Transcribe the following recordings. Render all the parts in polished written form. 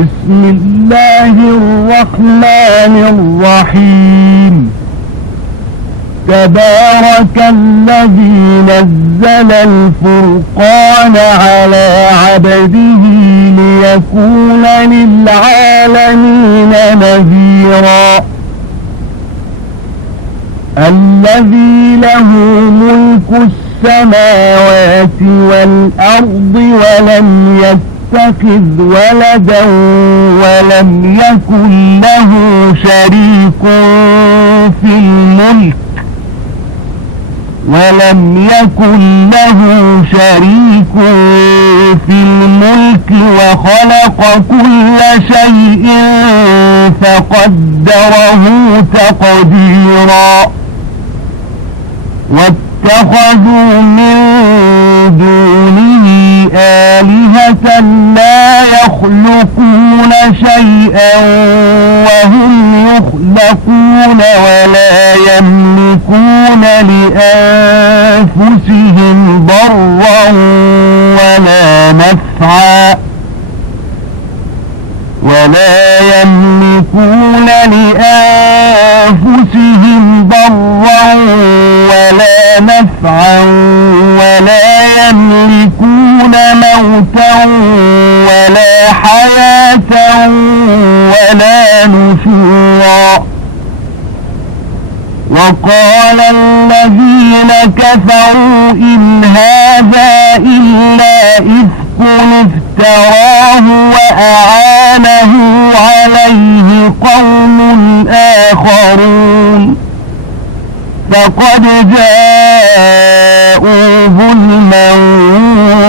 بسم الله الرحمن الرحيم. تبارك الذي نزل الفرقان على عبده ليكون للعالمين نذيرا. الذي له ملك السماوات والأرض ولم يتخذ ولدا ولم يكن له شريك في الملك وخلق كل شيء فقدره تقديرا. واتخذوا من دونه آلهة لا يخلقون شيئا وهم يخلقون ولا يملكون لأنفسهم ضرا ولا نفعا ولا يملكون موتا ولا حياة ولا نشورا. وقال الذين كفروا إن هذا إلا إفك افتراه وأعانه عليه قوم آخرون فقد جاءوا ظلما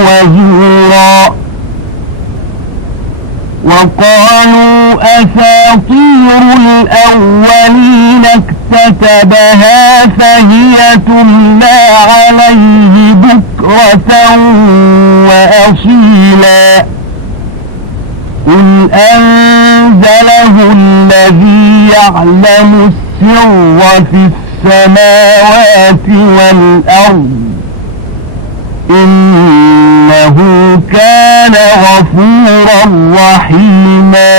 وزورا. وقالوا أساطير الأولين اكتتبها فهي تملى عليه بكرة وأصيلا. قل أنزله الذي يعلم السر في السماوات والأرض إنه كان غفورا رحيما.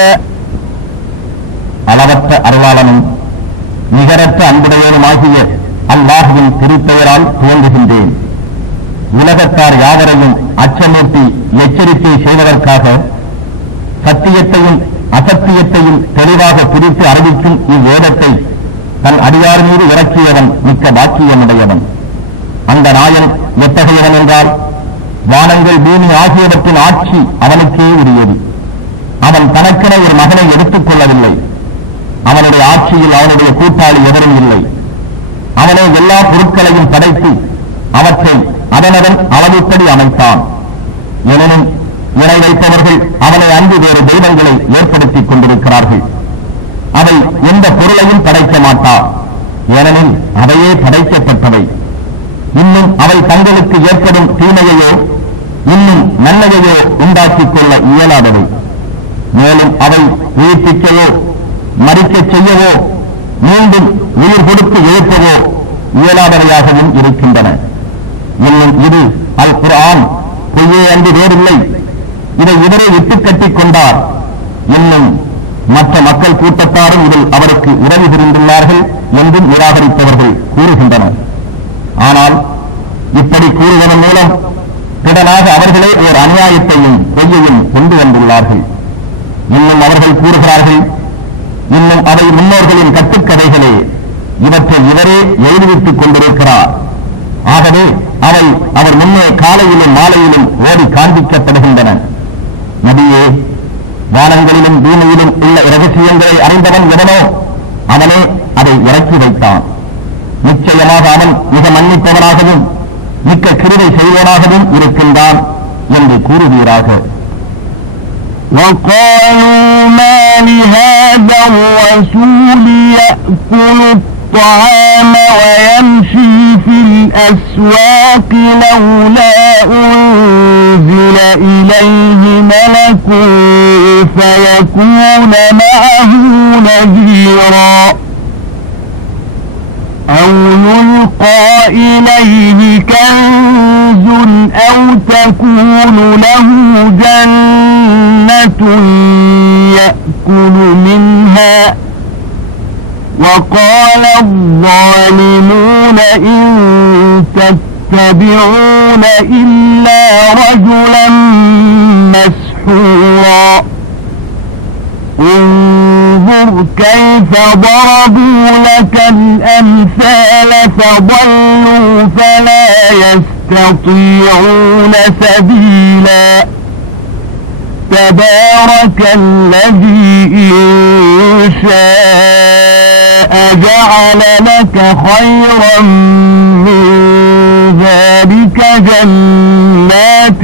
அளவற்ற அருளாளனும் நிகரற்ற அன்புடையவனுமாகிய அல்லாஹ்வின் திருப்பெயரால் துவங்குகின்றேன். உலகத்தார் யாவரையும் அச்சமூட்டி எச்சரிக்கை செய்வதற்காக சத்தியத்தையும் அசத்தியத்தையும் தெளிவாக பிரித்து அறிவிக்கும் இவ்வேதத்தை தன் அடியார் மீது இறக்கியவன் மிக்க பாக்கியமுடையவன். அந்த நாயன் எத்தகையவன் என்றால், வானங்கள் பூமி ஆகியவற்றின் ஆட்சி அவனுக்கே உரியது. அவன் தனக்கென ஒரு மகனை எடுத்துக் கொள்ளவில்லை. அவனுடைய ஆட்சியில் அவனுடைய கூட்டாளி எவரும் இல்லை. அவனே எல்லா பொருட்களையும் படைத்து அவற்றை அதனதன் அளவுப்படி அமைத்தான். எனினும் இணை வைப்பவர்கள் அவனை அங்கு வேறு தெய்வங்களை ஏற்படுத்திக் கொண்டிருக்கிறார்கள். அவை எந்த பொருளையும் படைக்க மாட்டா, ஏனெனில் அவையே படைக்கப்பட்டவை. இன்னும் அவை தங்களுக்கு ஏற்படும் தீமையையோ இன்னும் நன்மையையோ உண்டாக்கிக் கொள்ள இயலாதவை. மேலும் அவை உயிர்ப்பிக்கவோ மறிக்கச் செய்யவோ மீண்டும் உயிர் கொடுத்து எழுப்பவோ இயலாதவையாகவும் இருக்கின்றன. இன்னும் இது அல் குர்ஆன் பொய்யே அன்று வேறில்லை. இதை இவரே இட்டுக் கட்டிக் கொண்டார். இன்னும் மற்ற மக்கள் கூட்டத்தாரும் இதில் அவருக்கு உதவி புரிந்துள்ளார்கள் என்றும் நிராகரிப்பவர்கள் கூறுகின்றனர். ஆனால் இப்படி கூறுவதன் மூலம் திடனாக அவர்களே ஓர் அநியாயத்தையும் பொய்யையும் கொண்டு வந்துள்ளார்கள். இன்னும் அவர்கள் கூறுகிறார்கள், இன்னும் அவை முன்னோர்களின் கட்டுக்கதைகளே, இவற்றை இவரே எழுதிவிட்டுக் கொண்டிருக்கிறார். ஆகவே அவை அவர் முன்னே காலையிலும் மாலையிலும் ஓடி காண்பிக்கப்படுகின்றன. நபியே, வானங்களிலும் பூமியிலும் உள்ள இரகசியங்களை அறிந்தவன் எவனோ அவனே அதை இறக்கி வைத்தான். நிச்சயமாக அவன் மிக மன்னிப்பவனாகவும் மிக்க கிருபை செய்வனாகவும் இருக்கின்றான் என்று கூறுவீராக. وقالوا ما لهذا الرسول يأكل الطعام ويمشي في الأسواق لولا أنزل إليه ملك فيكون معه نذيرا أو يلقى إليه كنز أو تكون له جنة يأكل منها وقال الظالمون إن تتبعون إلا رجلا مسحورا انظر كيف ضربوا لك الأمثال فضلوا فلا يستطيعون سبيلا تبارك الذي إن شاء جعل لك خيرا من ذلك جنات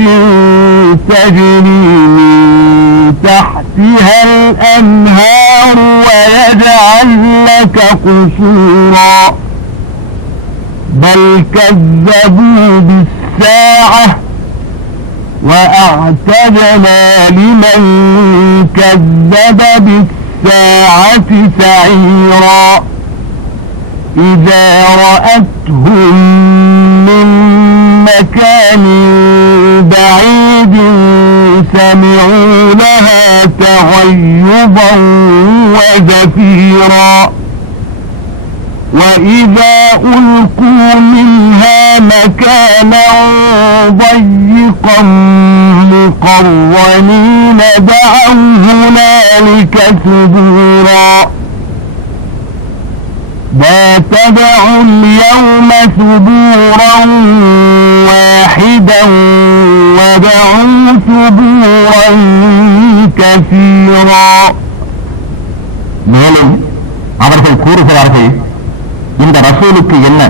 تجري من تحتها الأنهار ويجعل لك قصورا بل كذبوا بالساعة وأعتدنا لمن كذب بالساعة سعيرا إذا رأتهم من مكان بعيد سمعوا لها تغيظا وزفيرا وإذا ألقوا منها مكانا ضيقا مقرنين دعوا هنالك ثبورا لا تدعوا اليوم ثبورا واحدا ودعوا ثبورا كثيرا மேலும் அவர்கள் கூறுகிறார்கள், இந்த ரசூலுக்கு என்ன,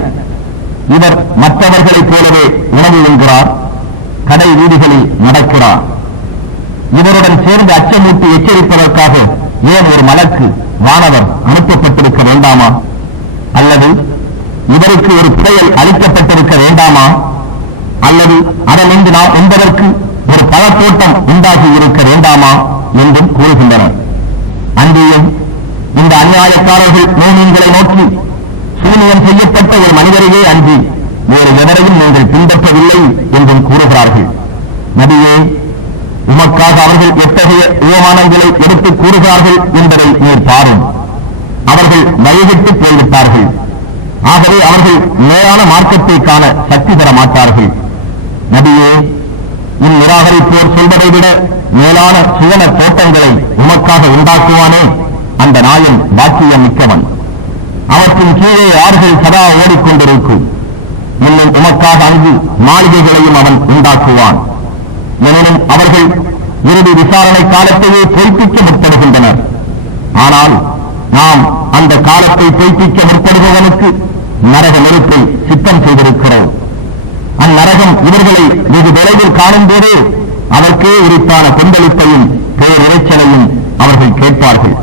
இவர் மற்றவர்களைப் போலவே உணவு உண்கிறார், கடை வீதிகளில் நடக்கிறார். இவருடன் சேர்ந்து அச்சமூட்டி எச்சரிப்பதற்காக ஏன் ஒரு மலக்கு வானவர் அனுப்பப்பட்டிருக்க வேண்டாமா? அல்லது இவருக்கு ஒரு புதையல் அளிக்கப்பட்டிருக்க வேண்டாமா? அல்லது அதனின்று நாம் என்பதற்கு ஒரு பழத்தோட்டம் உண்டாகி இருக்க வேண்டாமா என்றும் கூறுகின்றனர். அன்றியும் இந்த அநியாயக்காரர்கள் மூமின்களை நோக்கி, சூனியம் செய்யப்பட்ட ஒரு மனிதரையே அன்றி வேறு எவரையும் நீங்கள் பின்பற்றவில்லை என்றும் கூறுகிறார்கள். நபியே, உமக்காக அவர்கள் எத்தகைய உபமானங்களை எடுத்து கூறுகிறார்கள் என்பதை நீர் பாரும். அவர்கள் வழிவிட்டு போய்விட்டார்கள். ஆகவே அவர்கள் நேரான மார்க்கத்தை காண சக்தி பெற மாட்டார்கள். நபியே, இந்நிராகரிப்போர் சொல்வதை விட மேலான சுவன தோட்டங்களை உமக்காக உண்டாக்குவானே, அந்த நாயன் பாக்கியம் மிக்கவன். அவற்றின் கீழே ஆறுகள் சதா ஓடிக்கொண்டிருக்கும். இன்னும் உமக்காக அங்கு மாளிகைகளையும் அவன் உண்டாக்குவான். எனினும் அவர்கள் இறுதி விசாரணை காலத்தையே பொய்ப்பிக்க முற்படுகின்றனர். ஆனால் நாம் அந்த காலத்தை பொய்ப்பிக்க முற்படுபவனுக்கு நரக நெருப்பை சித்தம் செய்திருக்கிறோம். அந்நரகம் இவர்களை வெகு தொலைவில் காணும் போதே அதற்கே உரித்தான கொந்தளிப்பையும் பேரிரைச்சலையும் அவர்கள் கேட்பார்கள்.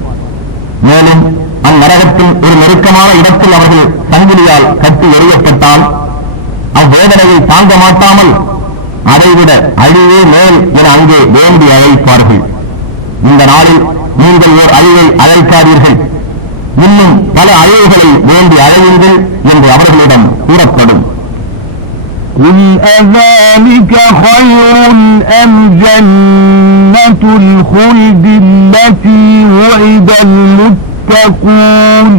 மேலும் அந்நரகத்தின் ஒரு நெருக்கமான இடத்தில் அவர்கள் சங்கிலியால் கட்டி எறியப்பட்டால் அவ்வேதனையை தாங்க மாட்டாமல் அதைவிட அழிவே மேல் என அங்கே வேண்டி அழைப்பார்கள். இந்த நாளில் நீங்கள் ஓர் அழிவை அழைக்காதீர்கள், இன்னும் பல அழிவுகளை வேண்டி அழையுங்கள் என்று அவர்களிடம் கூறப்படும். قُلْ أَذَلِكَ خَيْرٌ أَمْ جَنَّةُ الْخُلْدِ الَّتِي وُعِدَ الْمُتَّقُونَ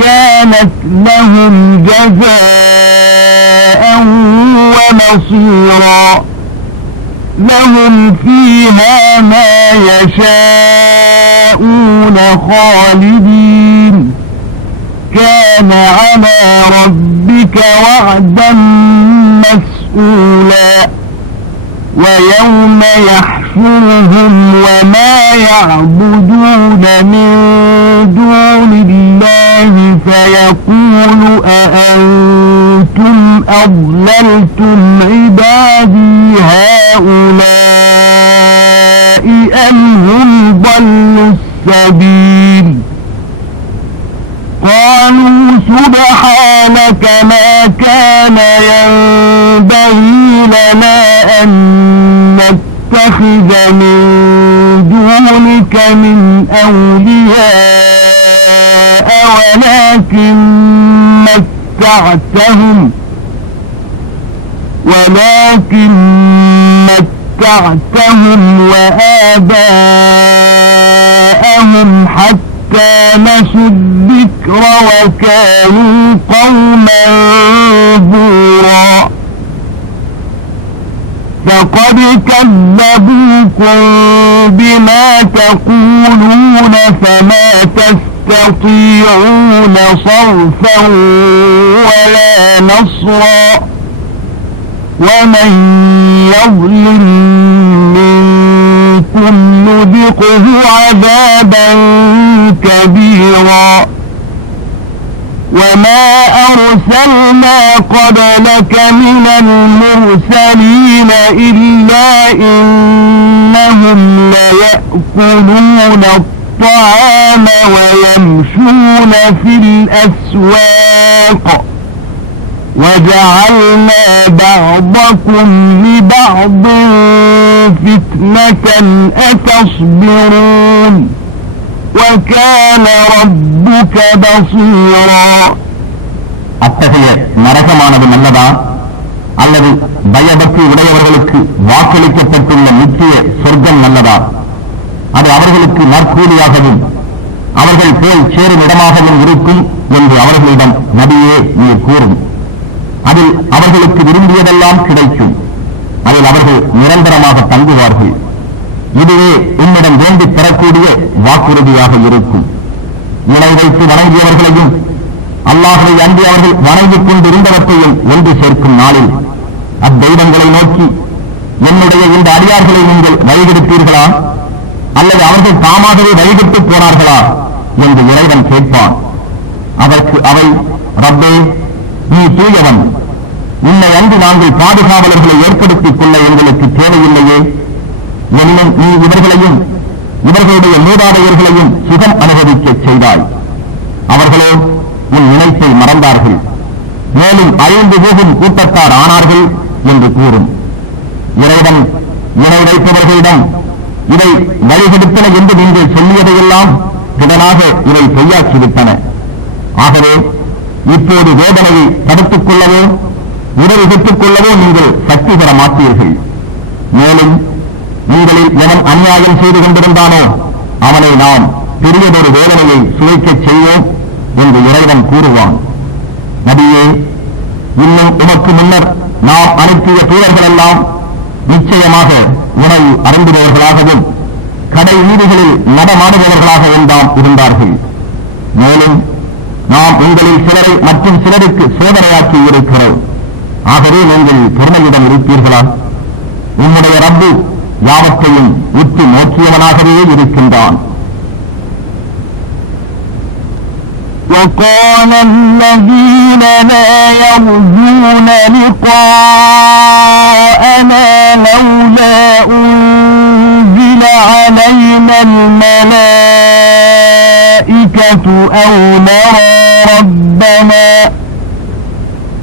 كَانَتْ لَهُمْ جَزَاءً وَمَصِيرًا لَهُمْ فِيهَا مَا يَشَاءُونَ خَالِدِينَ كَانَ عَلَى رَبِّكَ وَعْدًا مَسْئُولًا وَيَوْمَ يَحْشُرُهُمْ وَمَا يَعْبُدُونَ مِن دُونِ اللَّهِ فَيَقُولُ أَأَنْتُمْ أَضْلَلْتُمْ عِبَادِي هَؤُلَاءِ أَمْ هُمْ ضَلُّوا السَّبِيلَ قالوا سبحانك ما كان ينبغي لنا أن نتخذ من دونك من أولياء ولكن متعتهم وآباءهم حتى نسوا الذكر وكانوا قوما بورا فقد كذبوكم بما تقولون فما تستطيعون صرفا ولا نصرا ومن يظلم منكم نذقه عذابا كبيرا وما أرسلنا قبلك من المرسلين إلا إنهم ليأكلون الطعام ويمشون في الأسواق وجعلنا بعضكم لبعض فتنة أتصبرون وكان ربك بصيرا. அத்தகைய நரகமானது நல்லதா அல்லது பயபக்தி உடையவர்களுக்கு வாக்களிக்கப்பட்டுள்ள நித்திய சொர்க்கம் நல்லதா? அது அவர்களுக்கு நற்கூலியாகவும் அவர்கள் போல் சேரும் இடமாகவும் இருக்கும் என்று அவர்களிடம் நபியே நீ கூறும். அதில் அவர்களுக்கு விரும்பியதெல்லாம் கிடைக்கும். அதில் அவர்கள் நிரந்தரமாக தங்குவார்கள். இதுவே உன்னிடம் வேண்டி பெறக்கூடிய வாக்குறுதியாக இருக்கும். இணை வைத்து வணங்கியவர்களையும் அல்லாஹ்வை அன்றி அவர்கள் வணங்கிக் கொண்டிருந்தவற்றையும் ஒன்று சேர்க்கும் நாளில் அத்தெய்வங்களை நோக்கி என்னுடைய இந்த அடியார்களை நீங்கள் வழிகெடுத்தீர்களா அல்லது அவர்கள் தாமாகவே வழிகெட்டு போனார்களா என்று இறைவன் கேட்பான். அதற்கு அவை, ரப்பே நீ தூயவன், உன்னை அன்று நாங்கள் பாதுகாவலர்களை ஏற்படுத்திக் கொள்ள எங்களுக்கு தேவையில்லையே. எனினும் நீ இவர்களையும் இவர்களுடைய மூதாதையர்களையும் சுகம் அனுபவிக்கச் செய்தாய். அவர்களோ உன் இணைப்பை மறந்தார்கள், மேலும் அழிந்து போகும் கூட்டத்தார் ஆனார்கள் என்று கூறும். இறைவன் இணை வைப்பவர்களிடம் இதை வழிகெடுத்தன என்று நீங்கள் சொல்லியதையெல்லாம் திடனாக இவை பொய்யாக்கிவிட்டன. ஆகவே இப்போது வேதனையை தடுத்துக் கொள்ளவோ உதவி பெற்றுக் கொள்ளவோ நீங்கள் சக்தி பெற மாட்டீர்கள். மேலும் உங்களில் எவன் அநியாயம் செய்து கொண்டிருந்தானோ அவனை நாம் பெரியதொரு வேதனையை சுவைக்கச் செய்வோம் என்று இறைவன் கூறுவான். நபியே, இன்னும் உமக்கு முன்னர் நாம் அனுப்பிய தூதர்களெல்லாம் நிச்சயமாக உணவு அருந்துபவர்களாகவும் கடை வீதிகளில் நடமாடுபவர்களாகவும் தான் இருந்தார்கள். மேலும் நாம் உங்களில் சிலரை மற்றும் சிலருக்கு சோதனையாக்கி இருக்கிறோம். ஆகவே நீங்கள் பொறுமையிடம் இருப்பீர்களா? உம்முடைய ரப்பு யாவற்றையும் உற்று நோக்கியவனாகவே இருக்கின்றான். وقال الذين لا يرجون لقاءنا لولا أنزل علينا الملائكة أو نرى ربنا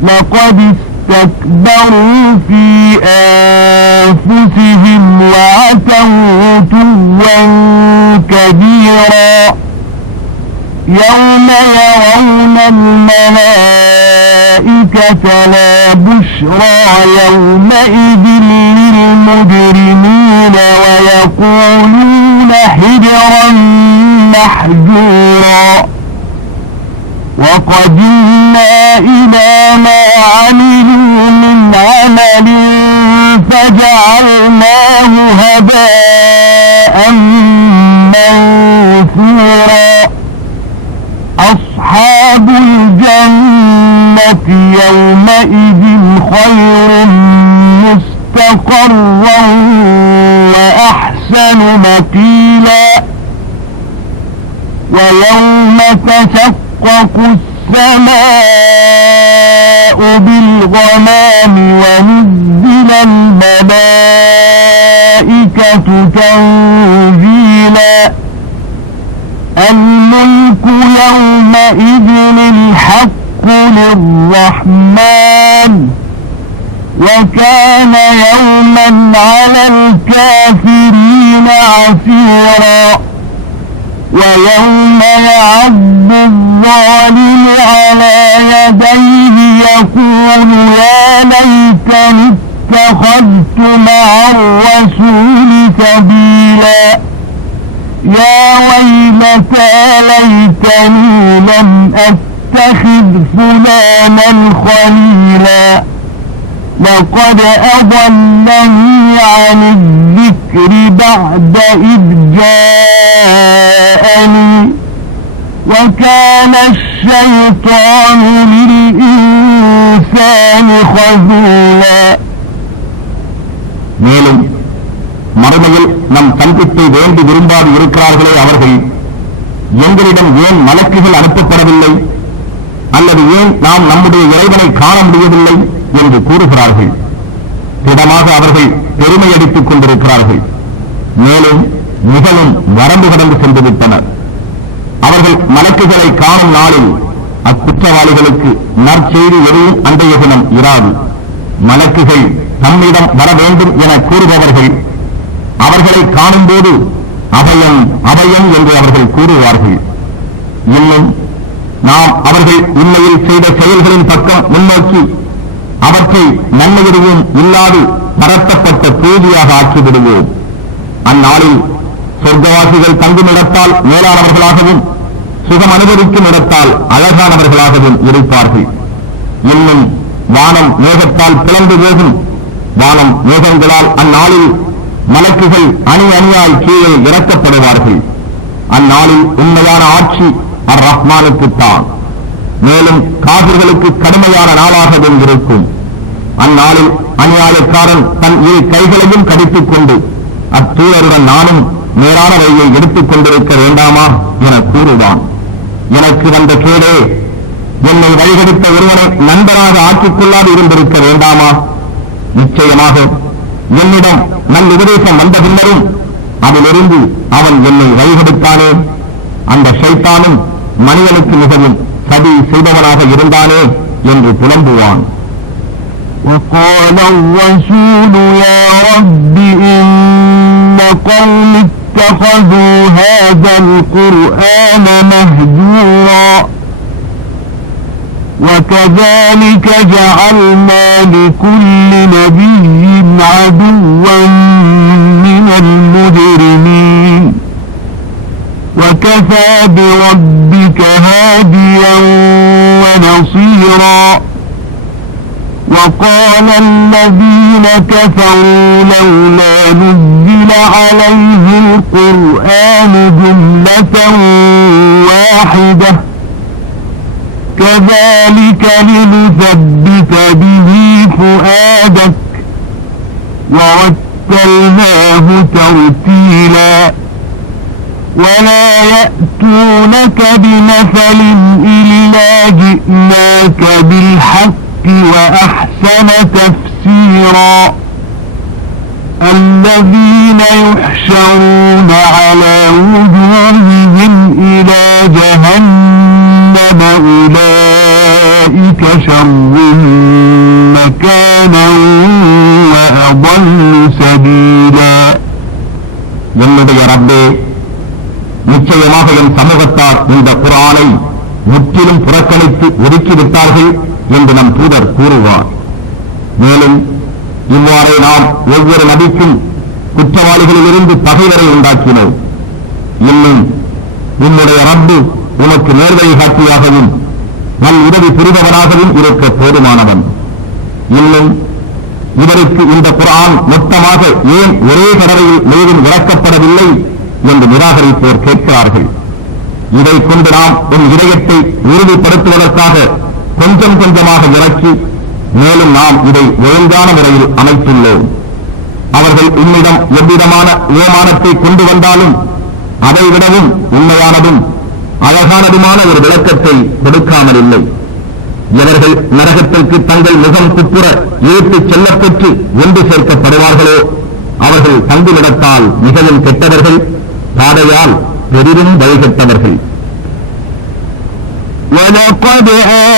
لقد استكبروا في أنفسهم وعتوا عتوا كبيرا يوم يرون الملائكة لا بشرى يومئذ للمجرمين ويقولون حجرا محجورا وقدمنا إلى ما عملوا من عمل فجعلناه هباء منثورا أصحاب الجنة يومئذ خير مستقرا وأحسن مقيلا ويوم تشقق السماء بالغمام ونزل الملائكة تنزيلا الملك يومئذ الحق للرحمن وكان يوما على الكافرين عسيرا ويوم يعض الظالم على يديه يقول يا ليتني اتخذت مع الرسول سبيلا يا ويلتى ليتني لم أتخذ فلانا خليلا لقد أضلني عن الذكر بعد إذ جاءني وكان الشيطان للإنسان خذولا. மேலும் மறுமையில் நம் கல்வித்தை வேண்டி விரும்பாது இருக்கிறார்களே அவர்கள் எங்களிடம் ஏன் மலக்குகள் அனுப்பப்படவில்லை அல்லது ஏன் நாம் நம்முடைய இறைவனை காண முடியவில்லை என்று கூறுகிறார்கள். திடமாக அவர்கள் பெருமையடித்துக் கொண்டிருக்கிறார்கள். மேலும் மிகவும் வரம்பு கடந்து சென்று விட்டனர். அவர்கள் மலக்குகளை காணும் நாளில் அக்குற்றவாளிகளுக்கு நற்செய்தி எதுவும் அன்றைய தினம் இராது. மலக்குகள் தம்மிடம் வர வேண்டும் என கூறுபவர்கள் அவர்களை காணும் போது அபயம் அபயம் என்று அவர்கள் கூறுவார்கள். இன்னும் நாம் அவர்கள் உண்மையில் செய்த செயல்களின் பக்கம் முன்னோக்கி அவற்றை நன்மை எதுவும் இல்லாது பரத்தப்பட்ட தூதியாக ஆக்கிவிடுவோம். அந்நாளில் சொர்க்கவாசிகள் தங்கும் இடத்தால் மேலானவர்களாகவும் சுகம் அனுபவிக்கும் இடத்தால் அழகானவர்களாகவும் இருப்பார்கள். இன்னும் வானம் மேகத்தால் பிளந்து போகும். வானம் மேகங்களால் அந்நாளில் மலக்குகள் அணி அணியாய் கீழே இறக்கப்படுவார்கள். அந்நாளில் உண்மையான ஆட்சி அர் ரஹ்மானுக்குத்தான். மேலும் காபிர்களுக்கு கடுமையான நாளாகவும் இருக்கும். அந்நாளில் அநியாயக்காரன் தன் இரு கைகளையும் கடித்துக் கொண்டு அத்தூயருடன் நானும் நேரான வழியை எடுத்துக் கொண்டிருக்க வேண்டாமா என கூறுவான். எனக்கு வந்த கேடே, என்னை வழிகெடுத்த ஒருவனை நண்பராக ஆக்கிக் கொள்ளாது இருந்திருக்க வேண்டாமா? நிச்சயமாக என்னிடம் நல் உபதேசம் வந்த பின்னரும் அதிலிருந்து அவன் என்னை வழிகெடுத்தானே. அந்த ஷைத்தானும் மனிதனுக்கு மிகவும் சதி செய்தவனாக இருந்தானே என்று புலம்புவான். وقال الرسول يا رب إن قوم اتخذوا هذا القرآن مهجورا وكذلك جعلنا لكل نبي عدوا من المجرمين وكفى بربك هاديا ونصيرا. وقال الذين كفروا لولا نزل عليه القرآن جملة واحدة كذلك لنثبت به فؤادك ورتلناه ترتيلا ولا يأتونك بمثل إلا جئناك بالحق وأحسن تفسيرا. الذين يحشرون على وجوههم إلى جهنم أولئك شر مكانا وأضل سبيلا. என்னுடைய ரப்பே, நிச்சயமாக என் சமூகத்தார் இந்த குர்ஆனை முற்றிலும் புறக்கணித்து ஒதுக்கிவிட்டார்கள் என்று நம் தூதர் கூறுவார். மேலும் இவ்வாறே நாம் ஒவ்வொரு நபிக்கும் குற்றவாளிகளிலிருந்து பகைவரை உண்டாக்கினோம். இன்னும் உன்னுடைய ரப்பு உனக்கு நேர்வழி காட்டியாகவும் நல் உதவி புரிபவனாகவும் இருக்க போதுமானவன். இன்னும் இவருக்கு இந்த குர்ஆன் மொத்தமாக ஏன் ஒரே தடவையில் மேலும் இறக்கப்படவில்லை என்று நிராகரிப்போர் கேட்கிறார்கள். இதை கொண்டு நாம் உன் இதயத்தை உறுதிப்படுத்துவதற்காக கொஞ்சம் கொஞ்சமாக இறக்கி மேலும் நாம் இதை ஒழுங்கான முறையில் அமைத்துள்ளோம். அவர்கள் உன்னிடம் எவ்விதமான உபமானத்தை கொண்டு வந்தாலும் அதை விடவும் உண்மையானதும் அழகானதுமான ஒரு விளக்கத்தை கொடுக்காமல் இல்லை. எவர்கள் நரகத்திற்கு தங்கள் முகம் குப்புற இழுத்துச் செல்லப்பெற்று ஒன்று சேர்க்கப்படுவார்களோ அவர்கள் தங்குமிடத்தால் மிகவும் கெட்டவர்கள், பாதையால் பெரிதும் வழிகெட்டவர்கள். وَلَقَدْ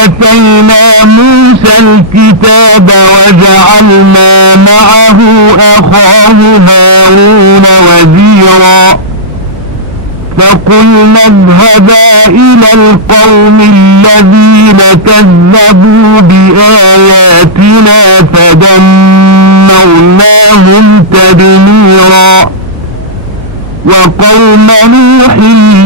آتَيْنَا مُوسَى الْكِتَابَ وَجَعَلْنَا مَعَهُ أَخَاهُ هَارُونَ وَزِيرًا فَقُلْنَا اذْهَبَا إلى القوم الذين كذبوا بآياتنا فدمرناهم تدميرا وقوم نوح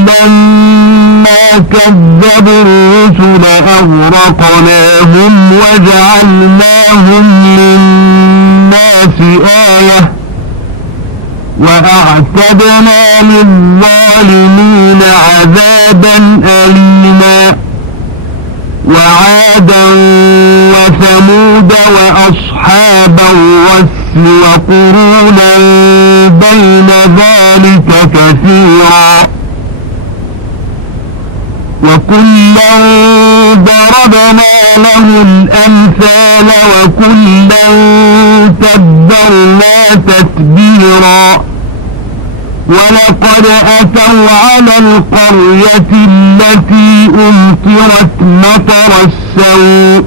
لما كذبوا الرسل أغرقناهم وجعلناهم للناس آية وأعتدنا للظالمين عذابا أليما وعادا وثمود وأصحاب الرس وقرونا بين ذلك كثيرا وكلا ضربنا له الأمثال وكلا تبرنا تتبيرا ولقد أتوا على القرية التي أمطرت مطر السوء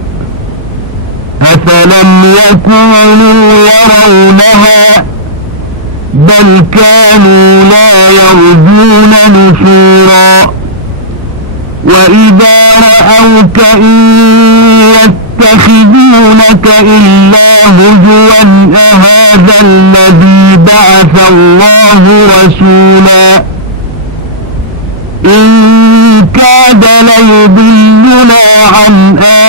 أفلم يكونوا يرونها بل كانوا لا يرجون نشورا وإذا رأوك إن يتخذونك إلا هزوا أهذا الذي بعث الله رسولا إن كاد ليضلنا عن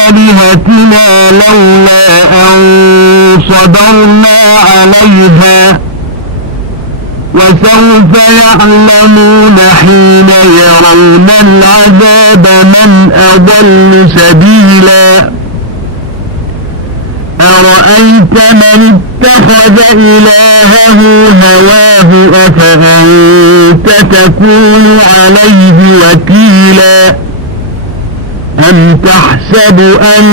آلهتنا لولا أن صبرنا عليها وسوف يعلمون حين يرون العذاب من أضل سبيلا أرأيت من اتخذ إلهه هواه أفأنت تكون عليه وكيلا أم تحسب أن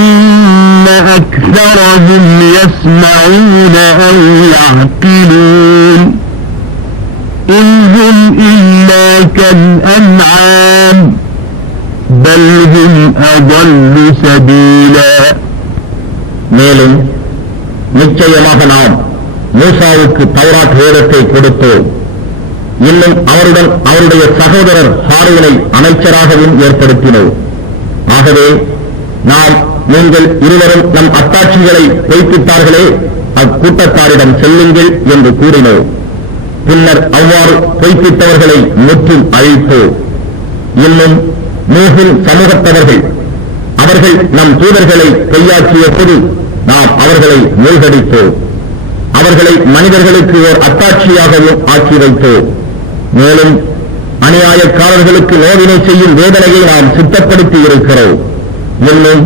أكثرهم يسمعون أو يعقلون إن هم إلا كالأنعام بل هم أضل سبيلا. மேலும் நிச்சயமாக நாம் மூசாவுக்கு தௌராத் வேதத்தை கொடுத்தோம். இன்னும் அவருடன் அவருடைய சகோதரர் ஹாரூனை அமைச்சராகவும் ஏற்படுத்தினோம். ஆகவே நாம் நீங்கள் இருவரும் நம் அத்தாட்சிகளை பொய்ப்பித்தார்களே அக்கூட்டத்தாரிடம் செல்லுங்கள் என்று கூறினோம். பின்னர் அவ்வாறு பொய்ப்பித்தவர்களை முற்றும் அழித்தோம். இன்னும் நூஹின் சமூகத்தவர்கள் அவர்கள் நம் தூதர்களை பொய்யாக்கிய போது நாம் அவர்களை மூழ்கடித்தோம். அவர்களை மனிதர்களுக்கு ஓர் அத்தாட்சியாகவும் ஆக்கி வைத்தோம். மேலும் அநியாயக்காரர்களுக்கு நோவினை செய்யும் வேதனையை நாம் சித்தப்படுத்தி இருக்கிறோம். இன்னும்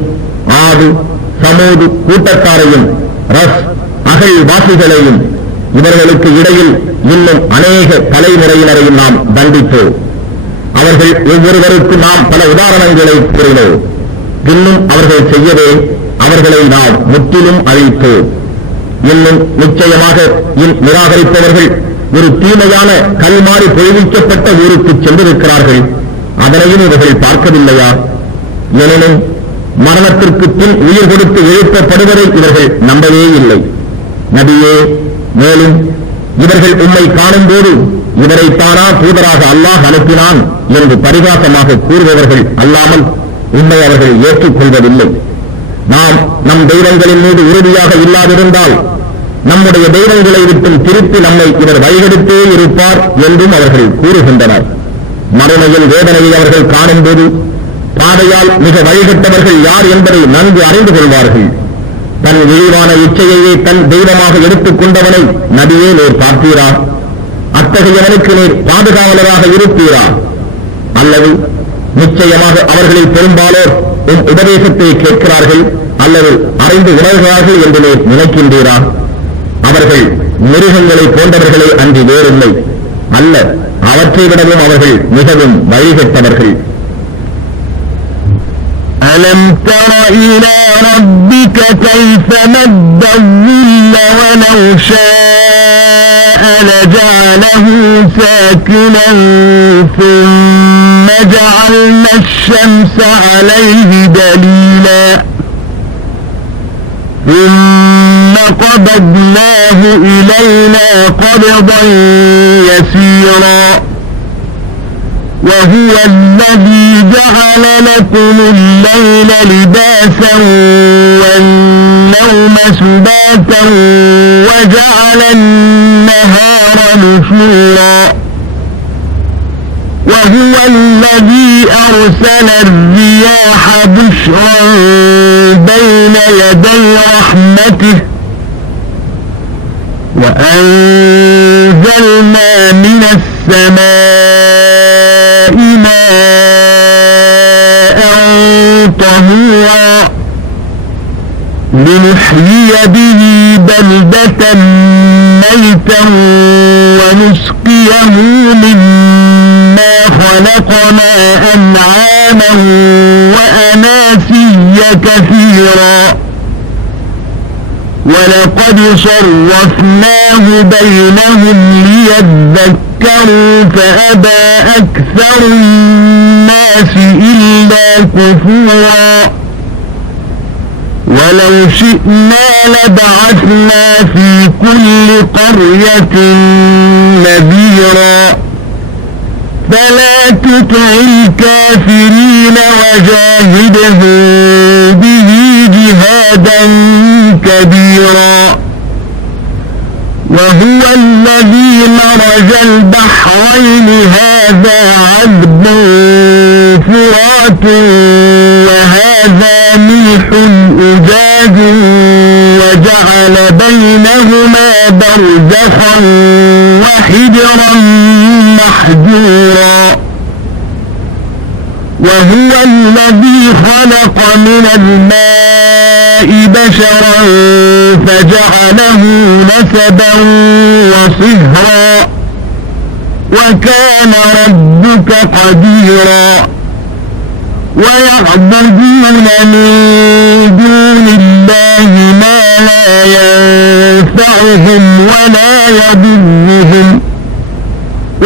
ஆது சமூது கூட்டத்தாரையும் ரஸ் அகழ் வாசிகளையும் இவர்களுக்கு இடையில் இன்னும் அநேக தலைமுறையினரையும் நாம் தண்டித்தோம். அவர்கள் ஒவ்வொருவருக்கும் நாம் பல உதாரணங்களை கூறினோம். இன்னும் அவர்கள் செய்யவே அவர்களை நாம் முற்றிலும் அழித்தோம். இன்னும் நிச்சயமாக நிராகரிப்பவர்கள் ஒரு தீமையான கல்மாறி பொழிவிக்கப்பட்ட ஊருக்கு சென்றிருக்கிறார்கள். அதனையும் இவர்கள் பார்க்கவில்லையா? எனினும் மரணத்திற்கு பின் உயிர் கொடுத்து எழுப்பப்படுவதை இவர்கள் நம்பவே இல்லை. நபியே, மேலும் இவர்கள் உம்மை காணும் போது இவரைத்தானா தூதராக அல்லாஹ் அனுப்பினான் என்று பரிகாசமாக கூறுபவர்கள் அல்லாமல் உண்மை அவர்கள் ஏற்றுக்கொள்வதில்லை. நாம் நம் தெய்வங்களின் மீது உறுதியாக இல்லாதிருந்தால் நம்முடைய தெய்வங்களை விட்டும் திருப்பி நம்மை இவர் வழிகெடுத்தே இருப்பார் என்றும் அவர்கள் கூறுகின்றனர். மறுமையில் வேதனையை அவர்கள் காணும் போது பாதையால் மிக வழிகட்டவர்கள் யார் என்பதை நன்கு அறிந்து கொள்வார்கள். தன் இழிவான இச்சையையே தன் தெய்வமாக எடுத்துக் கொண்டவனை நபியே நீர் பார்த்தீரா? அத்தகையவனுக்கு நீர் பாதுகாவலராக இருப்பீரா? அல்லது நிச்சயமாக அவர்களில் பெரும்பாலோர் உன் உபதேசத்தை கேட்கிறார்கள் அல்லது அறிந்து உணர்கிறார்கள் என்று நீர் நினைக்கின்றீரா? அவர்கள் மிருகங்களை போன்றவர்களே அன்றி வேறில்லை. அல்ல, அவற்றை விடவும் அவர்கள் மிகவும் வழிகட்டவர்கள். ألم تر إلى ربك كيف مد الظل ولو شاء لجعله ساكنا ثم جعلنا الشمس عليه دليلا ثم قبضناه إلينا قبضا يسيرا وهو الذي جعل لكم الليل لباسا والنوم سباتا وجعل النهار نشورا وهو الذي أرسل الرياح بشرا بين يدي رحمته وأنزلنا من السماء ماء طهورا لنحيي به بلدة ميتا ونسقيه مما خلقنا أنعاما وأناسيا كثيرا ولقد صرفناه بينهم ليذكروا فأبى أكثر الناس إلا كفورا ولو شئنا لبعثنا في كل قرية نذيرا فلا تطع الكافرين وجاهدهم به جهادا كبيرا وهو الذي مرج البحرين هذا عذب فرات وهذا ملح أجاج وجعل بينهما برزخا وحجرا محجورا وهو الذي خلق من الماء بشرا فجعله نسبا وصهرا وكان ربك قديرا ويعبدون من دون الله ما لا ينفعهم ولا يضرهم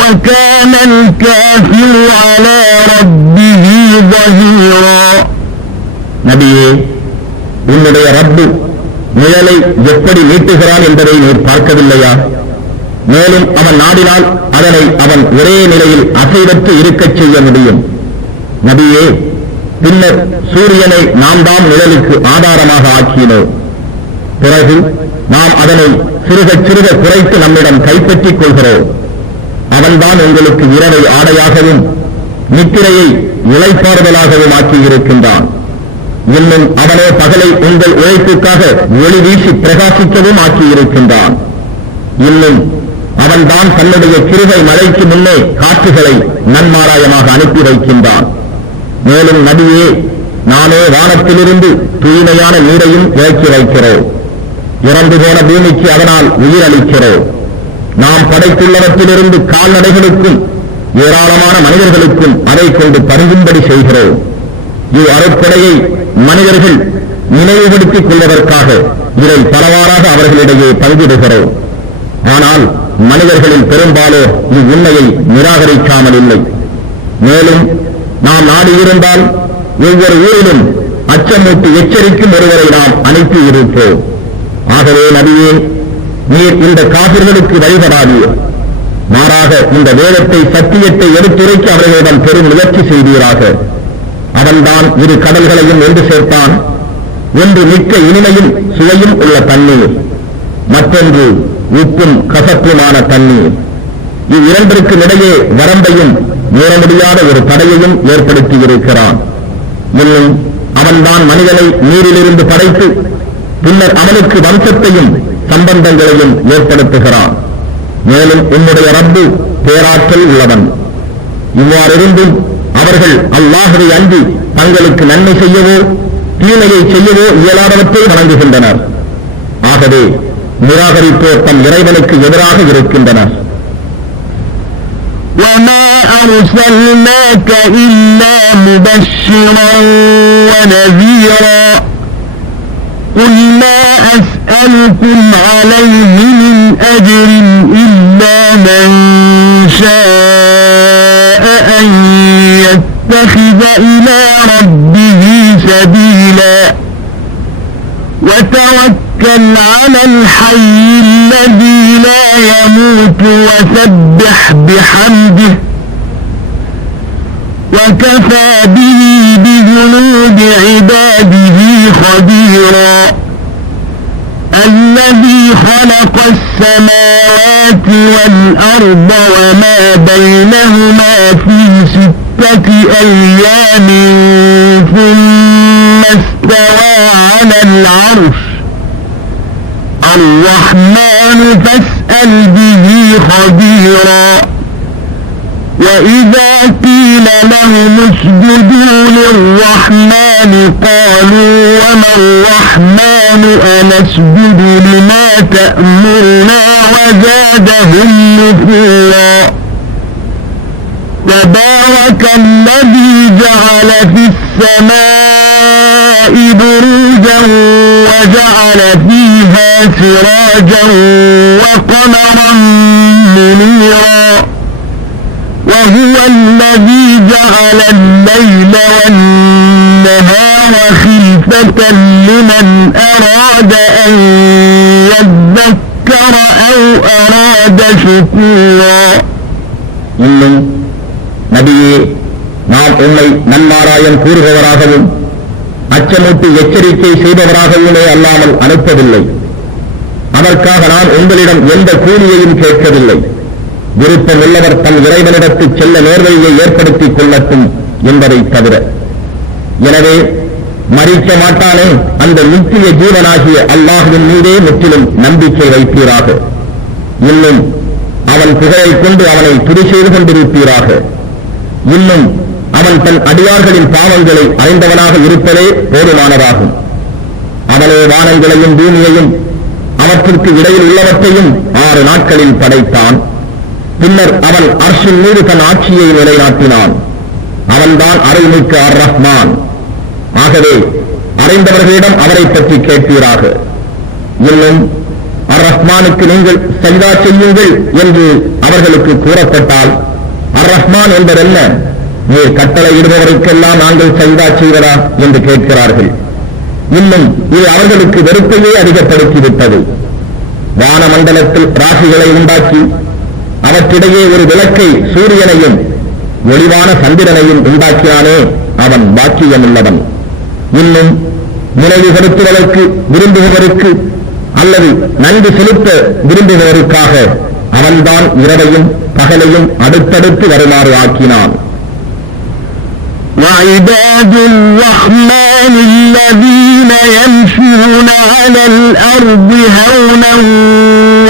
وكان الكافر على ربه ظهيرا நபியே, உன்னுடைய ரப்பு நிழலை எப்படி நீட்டுகிறான் என்பதை நீர் பார்க்கவில்லையா? மேலும் அவன் நாடினால் அதனை அவன் ஒரே நிலையில் அசைவற்று இருக்கச் செய்ய முடியும். நபியே, பின்னர் சூரியனை நாம் தாம் நிழலுக்கு ஆதாரமாக ஆக்கினோம். பிறகு நாம் அதனை சிறுக சிறுக குறைத்து நம்மிடம் கைப்பற்றிக் கொள்கிறோம். அவன்தான் உங்களுக்கு இரவை ஆடையாகவும் நித்திரையை இளைப்பாறுதலாகவும் ஆக்கியிருக்கின்றான். இன்னும் அவனே பகலை உங்கள் உழைப்புக்காக ஒளி வீசி பிரகாசிக்கவும் ஆக்கியிருக்கின்றான். இன்னும் அவன்தான் தன்னுடைய கிருபை மழைக்கு முன்னே காற்றுகளை நன்மாராயமாக அனுப்பி வைக்கின்றான். மேலும் நபியே, நானே வானத்திலிருந்து தூய்மையான நீரையும் இறக்கி வைக்கிறோம். இறந்து போன பூமிக்கு அதனால் உயிரளிக்கிறோம். நாம் படைத்துள்ளவற்றிலிருந்து கால்நடைகளுக்கும் ஏராளமான மனிதர்களுக்கும் அதை கொண்டு பருகும்படி செய்கிறோம். அருட்கொடையை மனிதர்கள் நினைவுபடுத்திக் கொள்வதற்காக இதை பலவாறாக அவர்களிடையே பங்கிடுகிறோம். ஆனால் மனிதர்களில் பெரும்பாலோர் இவ்வுண்மையை நிராகரிக்காமல் இல்லை. மேலும் நாம் நாடியிருந்தால் ஒவ்வொரு ஊரிலும் அச்சமூட்டி எச்சரிக்கும் ஒருவரை நாம் அனுப்பி இருப்போம். ஆகவே நபியே, நீர் இந்த காபிர்களுக்கு வழிபடாதீர். மாறாக இந்த வேதத்தை சத்தியத்தை எடுத்துரைக்க அவர்களிடம் பெரும் முயற்சி செய்தீராக. அவன்தான் இரு கடல்களையும் ஒன்று சேர்த்தான். ஒன்று மிக்க இனிமையும் சுவையும் உள்ள தண்ணீர், மற்றொன்று உப்பும் கசப்புமான தண்ணீர். இவ்விரண்டிற்கும் இடையே வரம்பையும் மீற முடியாத ஒரு தடையையும் ஏற்படுத்தி இருக்கிறான். இன்னும் அவன்தான் மனிதனை நீரிலிருந்து படைத்து பின்னர் அவனுக்கு வம்சத்தையும் சம்பந்தங்களையும் ஏற்படுத்துகிறான். மேலும் உன்னுடைய ரப்பு பேராற்றல் உள்ளவன். இவ்வாறிருந்தும் அவர்கள் அல்லாஹ்வை அன்றி தங்களுக்கு நன்மை செய்யவோ தீமையை செய்யவோ இயலாதவற்றை வணங்குகின்றனர். ஆகவே நிராகரிப்போர் தம் இறைவனுக்கு எதிராக இருக்கின்றனர். وما أرسلناك إلا مبشرا ونذيرا قل ما أسألكم عليه من أجر إلا من شاء أن يتخذ إلى ربه سبيلا وتوكل على الحي الذي لا يموت وسبح بحمده وكفى به بجنود عباده خبيرا الذي خلق السماوات والأرض وما بينهما في 6 أيام ثم استوى على العرش الرحمن فاسأل به خبيرا وإذا قيل لهم اسجدوا للرحمن قالوا وما الرحمن أنسجد لما تأمرنا وزادهم نفورا تبارك الذي جعل في السماء بروجا وجعل فيها سراجا وقمرا منيرا وهو الذي جعل الليل والنهار خلفة لمن أراد أن يذكر أو أراد شكورا இன்னும் நபியே, நாம் உம்மை நன்மாராயம் கூறுபவராகவும் அச்சமூட்டி எச்சரிக்கை செய்பவராகவுமே அல்லாமல் அனுப்பவில்லை. அதற்காக நான் உங்களிடம் எந்த கூலியையும் கேட்கவில்லை. விருப்பம் உள்ளவர் தன் இறைவனிடத்து செல்ல நேர்வழியை ஏற்படுத்திக் கொள்ளட்டும் என்பதை தவிர. எனவே மறிக்க மாட்டானே அந்த நித்திய ஜீவனாகிய அல்லாஹ்வின் மீதே முற்றிலும் நம்பிக்கை வைப்பீராக. இன்னும் அவன் புகழை கொண்டு அவனை துதி செய்து கொண்டிருப்பீராக. இன்னும் அவன் தன் அடியார்களின் பாவங்களை அறிந்தவனாக இருப்பதே போதுமானதாகும். அவனே வானங்களையும் பூமியையும் அவற்றிற்கு இடையில் உள்ளவற்றையும் 6 நாட்களில் படைத்தான். பின்னர் அவன் அர்ஷின் மீது தன் ஆட்சியை நிலைநாட்டினான். அவன்தான் அருள்மிக்க அர் ரஹ்மான். ஆகவே அறிந்தவர்களிடம் அவரை பற்றி கேட்பீராக. இன்னும் அர் ரஹ்மானுக்கு நீங்கள் சஜ்தா செய்யுங்கள் என்று அவர்களுக்கு கூறப்பட்டால் அர் ரஹ்மான் என்பதென்ன, நீர் கட்டளையிடுபவருக்கெல்லாம் நாங்கள் சஜ்தா செய்வதா என்று கேட்கிறார்கள். இன்னும் இது அவர்களுக்கு வெறுப்பையே அதிகப்படுத்திவிட்டது. வானமண்டலத்தில் ராசிகளை உண்டாக்கி அவற்றிடையே ஒரு விளக்கை சூரியனையும் ஒளிவான சந்திரனையும் உண்டாக்கினானே, அவன் பாக்கியமுள்ளவன். இன்னும் நினைவு செலுத்துவதற்கு விரும்புபவருக்கு அல்லது நன்கு செலுத்த விரும்புபவருக்காக அவன்தான் இரவையும் பகலையும் அடுத்தடுத்து வருமாறு ஆக்கினான். وعباد الرحمن الذين يمشون على الأرض هونا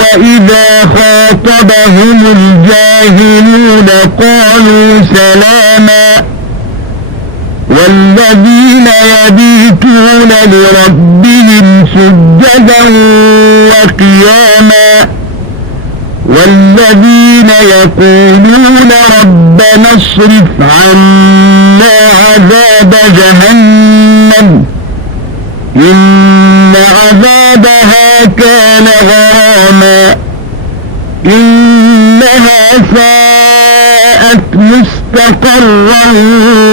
وإذا خاطبهم الجاهلون قالوا سلاما والذين يبيتون لربهم سجدا وقياما والذين يقولون ربنا اصرف عنا عذاب جهنم إن عذابها كان غراما إنها ساءت مستقرا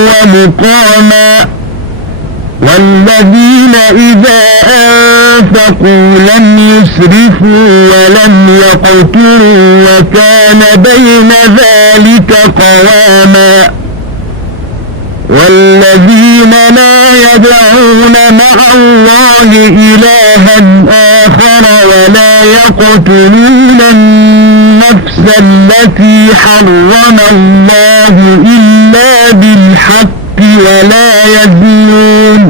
ومقاما والذين إذا أنفقوا لم يسرفوا ولم يقتروا وكان بين ذلك قواما والذين لا يدعون مع الله إلها آخر ولا يقتلون النفس التي حرم الله إلا بالحق ولا يزنون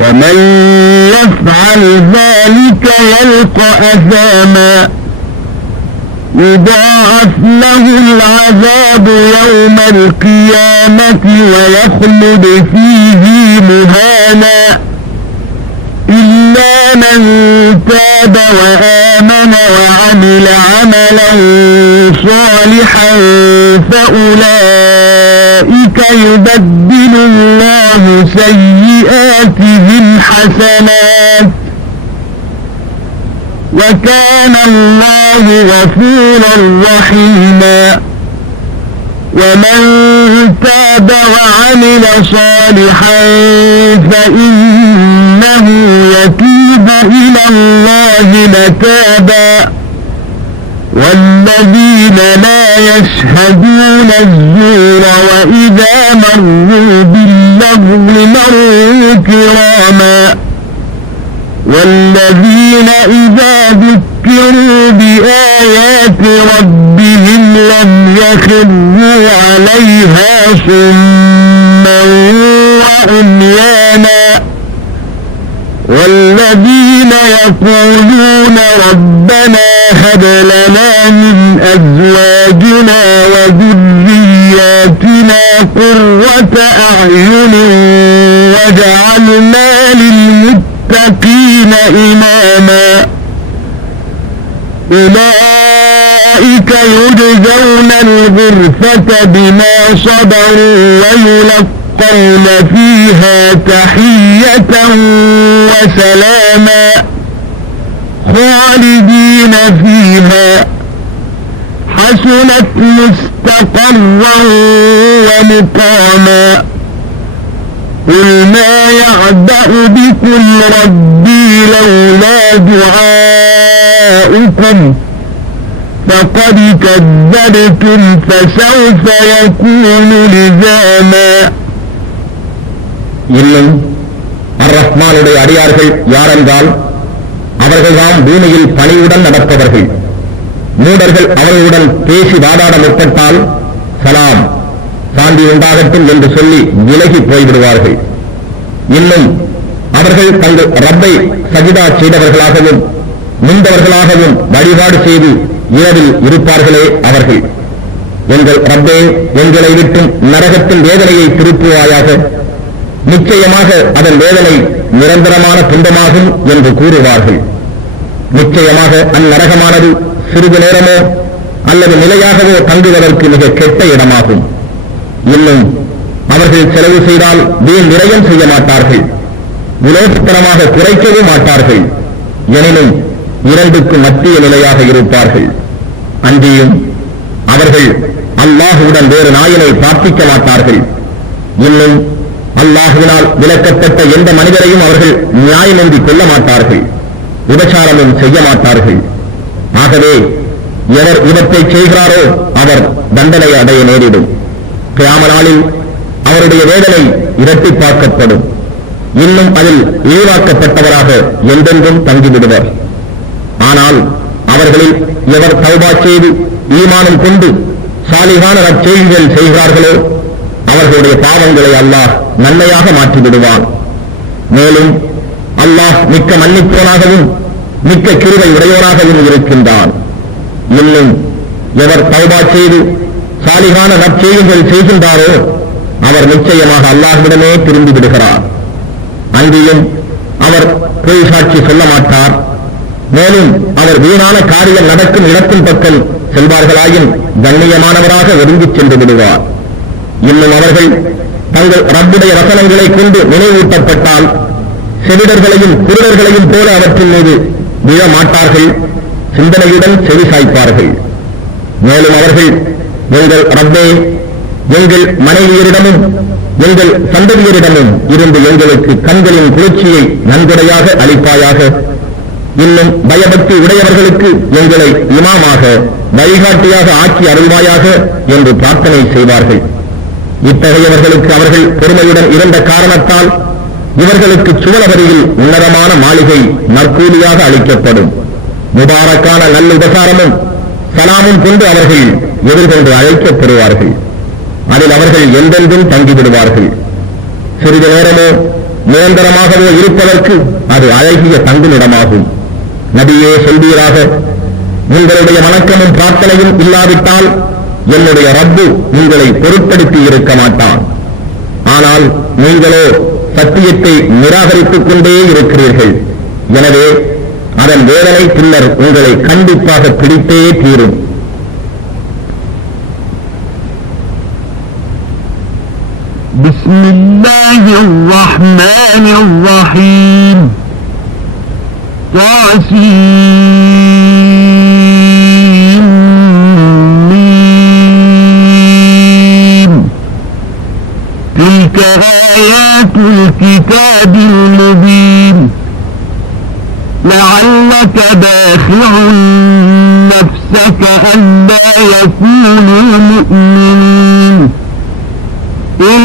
ومن يفعل ذلك يلقى أثاما يضاعف له العذاب يوم القيامة ويخلد فيه مهانا إلا من تاب وآمن وعمل عملا صالحا فأولئك يبدل الله سيئاتهم حسنات وكان الله غفورا رحيما ومن تاب وعمل صالحا فإنه يتوب إلى الله متابا والذين لا يشهدون الزور وإذا مروا باللغو مروا كراما والذين إذا ذكروا بآيات ربهم لم يخروا عليها صما وعميانا والذين يقولون ربنا هب لنا من أزواجنا وذرياتنا قرة أعين واجعلنا للمتقين إماما أولئك يجزون الغرفة بما صبروا ويلقون فيها تحية وسلاما خالدين فيها حسنت مستقرا ومقاما قل ما يعبأ بكم ربي لولا دعاؤكم فقد كذبتم فسوف يكون لزاما இன்னும் அர்-ரஹ்மானுடைய அடியார்கள் யாரென்றால் அவர்கள்தாம் பூமியில் பணிவுடன் நடப்பவர்கள். மூடர்கள் அவர்களுடன் பேசி வாதாட முற்பட்டால் சலாம் சாந்தி உண்டாகட்டும் என்று சொல்லி விலகி போய்விடுவார்கள். இன்னும் அவர்கள் தங்கள் ரப்பை சஜிதா செய்தவர்களாகவும் நின்றவர்களாகவும் வழிபாடு செய்து இரவில் இருப்பார்களே அவர்கள். எங்கள் ரப்பே, எங்களை விட்டும் நரகத்தின் வேதனையை திருப்புவாயாக, நிச்சயமாக அதன் வேதனை நிரந்தரமான துன்பமாகும் என்று கூறுவார்கள். நிச்சயமாக அந்நரகமானது சிறிது நேரமோ அல்லது நிலையாகவோ தங்குவதற்கு மிக கெட்ட இடமாகும். இன்னும் அவர்கள் செலவு செய்தால் வீண் விரயம் செய்ய மாட்டார்கள், விலோசத்தனமாக குறைக்கவும் மாட்டார்கள். எனினும் இரண்டுக்கு மத்திய நிலையாக இருப்பார்கள். அன்றியும் அவர்கள் அல்லாஹுடன் வேறு நாயனை பிரார்த்திக்க மாட்டார்கள். இன்னும் அல்லாஹுவினால் விலக்கப்பட்ட எந்த மனிதரையும் அவர்கள் நியாயமின்றி கொள்ள மாட்டார்கள், உபசாரமும் செய்ய மாட்டார்கள். ஆகவே எவர் இவற்றை செய்கிறாரோ அவர் தண்டனை அடைய நேரிடும். கியாம நாளில் அவருடைய வேதனை இரட்டிப்பாக்கப்படும். இன்னும் அதில் இழிவாக்கப்பட்டவராக என்றென்றும் தங்கிவிடுவர். ஆனால் அவர்களில் எவர் தௌபா செய்து ஈமானம் கொண்டு சாலிகான நற்செய்திகள் செய்கிறார்களோ அவர்களுடைய பாவங்களை அல்லாஹ் நன்மையாக மாற்றிவிடுவான். மேலும் அல்லாஹ் மிக்க மன்னிப்போனாகவும் மிக்க கிருபை உடையோனாகவும் இருக்கின்றான். இன்னும் எவர் தௌபா செய்து சாலிகான நற்செய்திகள் செய்கின்றாரோ அவர் நிச்சயமாக அல்லாஹ்விடமே திரும்பி விடுகிறார். அன்றியும் அவர் பொய் சாட்சி சொல்ல மாட்டார். மேலும் அவர் வீணான காரியம் நடக்கும் இடத்தின் பக்கம் செல்வார்களாயின் கண்ணியமானவராக ஒதுங்கிச் சென்று விடுவார். இன்னும் அவர்கள் தங்கள் ரப்புடைய வசனங்களை கொண்டு நினைவூட்டப்பட்டால் செவிடர்களையும் குருடர்களையும் போல அவற்றின் மீது விழ மாட்டார்கள், சிந்தனையுடன் செவி சாய்ப்பார்கள். மேலும் அவர்கள் எங்கள் ரப்பே, எங்கள் மனைவியரிடமும் எங்கள் சந்ததியரிடமும் இருந்து எங்களுக்கு கண்களின் குளிர்ச்சியை நன்கொடையாக அளிப்பாயாக, இன்னும் பயபக்தி உடையவர்களுக்கு எங்களை இமாமாக வழிகாட்டியாக ஆக்கி அருள்வாயாக என்று பிரார்த்தனை செய்வார்கள். இத்தகையவர்களுக்கு அவர்கள் பொறுமையுடன் இருந்த காரணத்தால் இவர்களுக்கு சுவனவரியில் உன்னதமான மாளிகை நற்கூலியாக அளிக்கப்படும். முபாரக்கான நல்ல உபசாரமும் சலாமும் கொண்டு அவர்கள் எதிர்கொண்டு அழைக்கப்படுவார்கள். அதில் அவர்கள் என்றென்றும் தங்கிவிடுவார்கள். சிறிது நேரமோ நிரந்தரமாகவோ இருப்பதற்கு அது அழகிய தங்குமிடமாகும். நபியே சொல்வீராக, உங்களுடைய வணக்கமும் பிரார்த்தனையும் இல்லாவிட்டால் என்னுடைய ரப்பு உங்களை பொருட்படுத்தி இருக்க மாட்டான். ஆனால் நீங்களோ சத்தியத்தை நிராகரித்துக் கொண்டே இருக்கிறீர்கள். எனவே அதன் வேதனை பின்னர் உங்களை கண்டிப்பாக பிடித்தே தீரும். பிஸ்மில்லாஹிர் ரஹ்மானிர் ரஹீம். تلك آيات الكتاب المبين لعلك باخع نفسك ألا يكونوا مؤمنين إن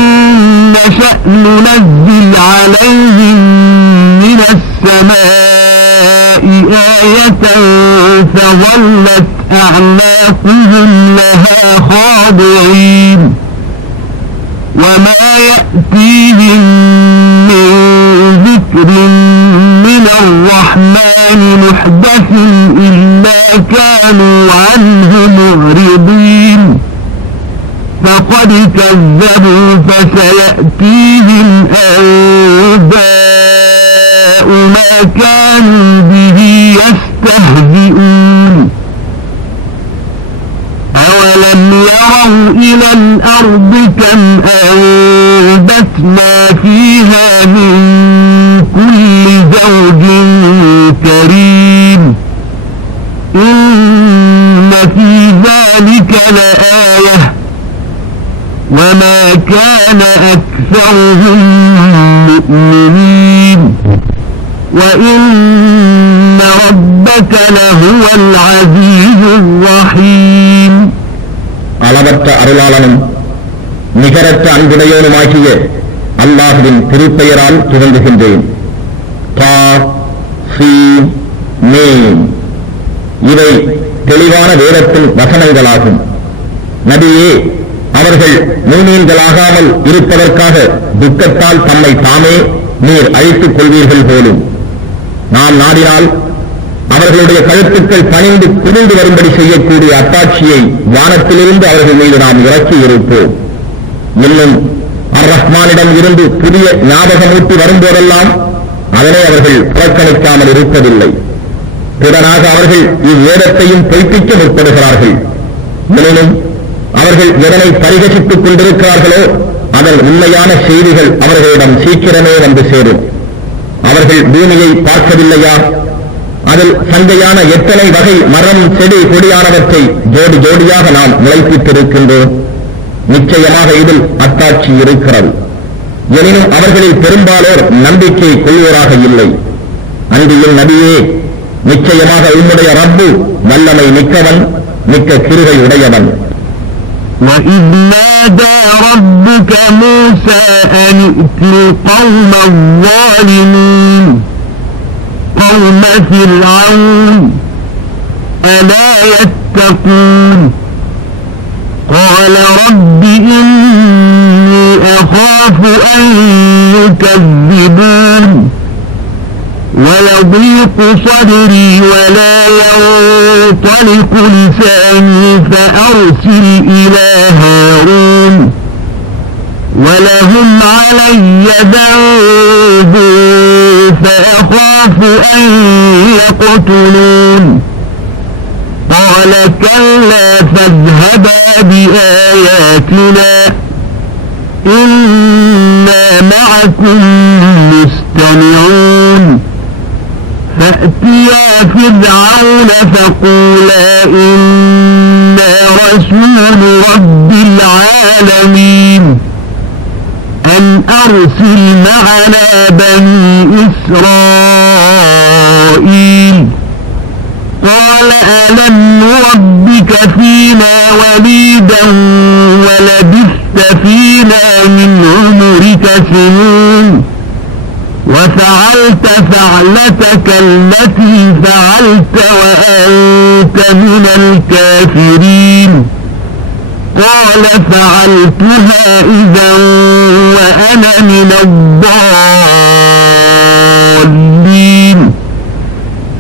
نشأ ننزل عليهم من السماء آية فظلت أعناقهم لها خاضعين وما يأتيهم من ذكر من الرحمن محدث إلا كانوا عنه معرضين فقد كذبوا فسيأتيهم أنباء ما كانوا به يستهزئون أولم يروا إلى الأرض كم أنبتنا فيها من كل زوج كريم إن في ذلك لآية وما كان أكثرهم مؤمنين وإن ربك لهو العزيز الرحيم அளவற்ற அருளாளனும் நிகரற்ற அன்புடையவனுமாகிய அல்லாஹ்வின் திருப்பெயரால் துவங்குகின்றேன். இவை தெளிவான வேதத்தின் வசனங்களாகும். நபியே, அவர்கள் மூமீன்களாகாமல் இருப்பதற்காக துக்கத்தால் தம்மை தாமே நீர் அழித்துக் கொள்வீர்கள் போலும். நாம் நாடினால் அவர்களுடைய கழுத்துக்கள் பணிந்து குனிந்து வரும்படி செய்யக்கூடிய அத்தாட்சியை வானத்திலிருந்து அவர்கள் மீது நாம் இறக்கி இருப்போம். இன்னும் அர்-ரஹ்மானிடம் இருந்து புதிய ஞாபகமூட்டி வரும்போதெல்லாம் அதனை அவர்கள் புறக்கணிக்காமல் இருப்பதில்லை. திறனாக அவர்கள் இவ்வேதத்தையும் பொய்ப்பிக்க முற்படுகிறார்கள். எனினும் அவர்கள் எதனை பரிகசித்துக் கொண்டிருக்கிறார்களோ அதன் உண்மையான செய்திகள் அவர்களிடம் சீக்கிரமே வந்து சேரும். அவர்கள் பூமியை பார்க்கவில்லையா? அதில் சந்தையான எத்தனை வகை மரம், செடி, கொடியானவற்றை ஜோடி ஜோடியாக நாம் முளைப்பித்திருக்கின்றோம். நிச்சயமாக இதில் அத்தாட்சி இருக்கிறது. எனினும் அவர்களில் பெரும்பாலோர் நம்பிக்கை கொள்வோராக இல்லை. அன்றியும் நபியே, நிச்சயமாக உன்னுடைய ரப்பு வல்லமை மிக்கவன், மிக்க கிருபை உடையவன். وَإِذْ نَادَى رَبُّكَ مُوسَىٰ أَنِ ائْتِ الْقَوْمَ الظَّالِمِينَ قَوْمَ فِرْعَوْنَ أَلَا يَتَّقُونَ قَالَ رَبِّ إِنِّي أَخَافُ أَن يُكَذِّبُونِ وَيَضِيقُ صَدْرِي وَلَا يَنطَلِقُ لِسَانِي فَأَرْسِلْ إِلَىٰ هَارُونَ وَلَهُمْ عَلَيَّ ذَنبٌ فَأَخَافُ أَن يَقْتُلُونِ قَالَ كَلَّا فَاذْهَبَا بِآيَاتِنَا إِنَّا مَعَكُمْ مُسْتَمِعُونَ فَأْتِيَا فِرْعَوْنَ فَقُولَا إِنَّا رَسُولُ رَبِّ الْعَالَمِينَ أَنْ أَرْسِلْ مَعَنَا بَنِي إِسْرَائِيلَ قَالَ أَلَمْ نُرَبِّكَ فِينَا وَلِيدًا وَلَبِثْتَ فِينَا مِنْ عُمُرِكَ سِنِينَ وَفَعَلْتَ فَعْلَتَكَ الَّتِي فَعَلْتَ وَأَنْتَ مِنَ الْكَافِرِينَ قَالَ فَعَلْتُهَا إِذًا وَأَنَا مِنَ الضَّالِّينَ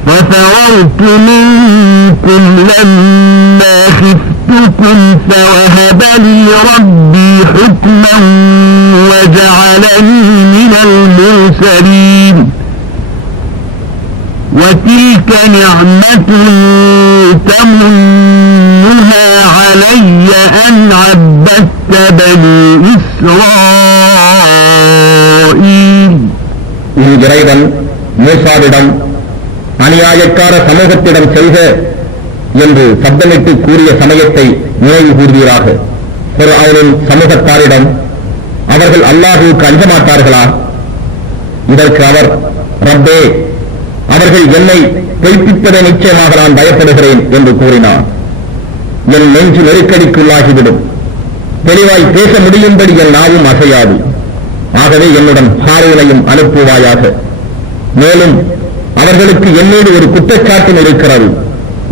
فَفَرَرْتُ مِنكُمْ لَمَّا خِفْتُكُمْ فَوَهَبَ لِي رَبِّي حُكْمًا وَجَعَلَنِي مِنَ الْمُرْسَلِينَ وَتِلْكَ نِعْمَةٌ تَمُنُّهَا عَلَيَّ أَنْ عَبَّدتَّ بَنِي إِسْرَائِيلَ. இறைவன் மூசாவிடம், அநியாயக்கார சமூகத்திடம் செல்க என்று சப்தமிட்டு கூறிய சமயத்தை நினைவு கூறுவீராக. ஃபிர்அவுனின் சமூகத்தாரிடம், அவர்கள் அல்லாஹுவுக்கு அஞ்ச மாட்டார்களா? இதற்கு அவர், ரப்பே, அவர்கள் என்னை பொய்ப்பிப்பதை நிச்சயமாக நான் பயப்படுகிறேன் என்று கூறினார். என் நெஞ்சு நெருக்கடிக்குள்ளாகிவிடும். தெளிவாய் பேச முடியும்படி என் நாவும் அசையாது. ஆகவே என்னுடன் ஹாரூனையும் அனுப்புவாயாக. மேலும் அவர்களுக்கு என்னோடு ஒரு குற்றச்சாட்டும் இருக்கிறது.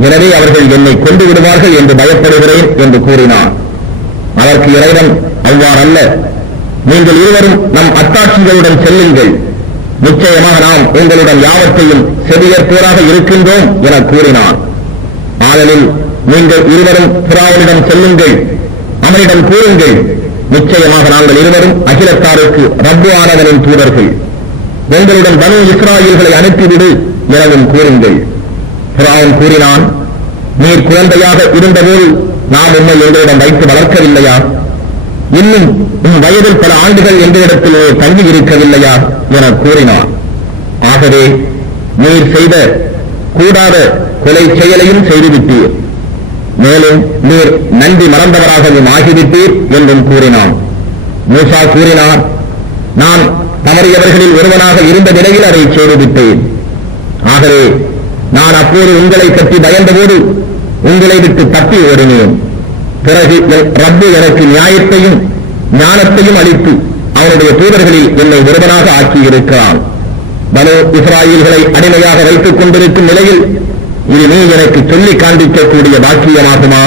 எனவே அவர்கள் என்னை கொண்டு விடுவார்கள் என்று பயப்படுகிறேன் என்று கூறினார். அதற்கு இறைவன், அவ்வாறல்ல, நீங்கள் இருவரும் நம் அத்தாட்சிகளுடன் செல்லுங்கள். நிச்சயமாக நாம் உங்களுடன் யாவற்றையும் செவியற்போராக இருக்கின்றோம் என கூறினார். ஆதலில் நீங்கள் இருவரும் ஃபிரௌனிடம் செல்லுங்கள், அவனிடம் கூறுங்கள், நிச்சயமாக நாங்கள் இருவரும் அகிலத்தாருக்கு ரப்பு ஆனவனின் தூதர்கள். எங்களுடன் பனு இஸ்ராயீல்களை அனுப்பிவிடு எனவும் கூறுங்கள். ஃபிரௌன் கூறினான், நீர் குழந்தையாக இருந்தபோது நாம் உம்மை எங்களிடம் வைத்து வளர்க்கவில்லையா? இன்னும் உன் வயதில் பல ஆண்டுகள் எங்களிடத்தில் தங்கி இருக்கவில்லையா என கூறினார். ஆகவே நீர் செய்த கூடாத கொலை செயலையும் செய்துவிட்டீர். மேலும் நீர் நன்றி மறந்தவராகவும் ஆகிவிட்டீர் என்றும் கூறினான். மூசா கூறினார், நான் தவறியவர்களில் ஒருவனாக இருந்த நிலையில் அதை செய்துவிட்டேன். ஆகவே நான் அப்போது உங்களை பற்றி பயந்தபோது உங்களை விட்டு தப்பி ஓடினேன். பிறகு ரப்பு எனக்கு நியாயத்தையும் ஞானத்தையும் அளித்து அவனுடைய தூதர்களில் என்னை ஒருவனாக ஆக்கியிருக்கிறான். பனு இஸ்ராயீல்களை அடிமையாக வைத்துக் கொண்டிருக்கும் நிலையில் இது நீ எனக்கு சொல்லி காண்பிக்கக்கூடிய பாக்கியமாகுமா